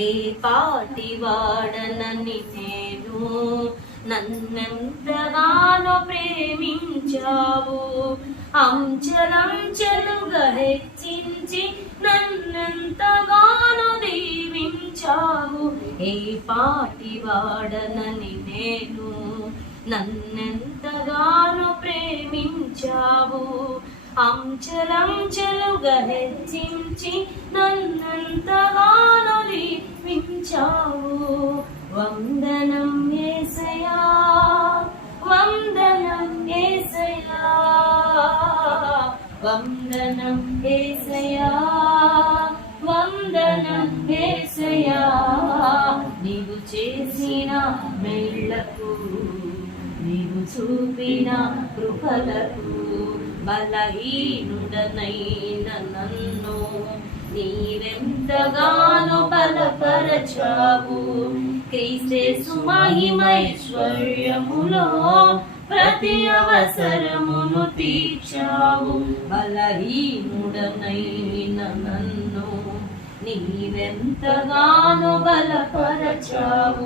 ఏ పాటి వాడనని నేను నన్నెంతగానో ప్రేమించావు. అంచెలంచెలుగా హెచ్చించి నన్నెంతగానో దీవించావు. ఏ పాటి వాడనని నేను నన్నెంతగానో ప్రేమించావు. అంచెలంచెలుగా హెచ్చించి నన్నెంతగానో దీవించావు. వందనం యేసయ్యా, వందనం యేసయ్యా, వందనం యేసయ్యా, వందనం యేసయ్యా. నీవు చేసిన మేళ్లకు, నీవు చూపిన కృపలకు బలహీనుడనైన నన్ను నీవెంతగానో బలపరచావు. క్రీస్తు మహిమైశ్వర్యములో ప్రతి అవసరమును తీర్చావు. బలహీనుడనైన నన్ను నీవెంతగానో బలపరచావు.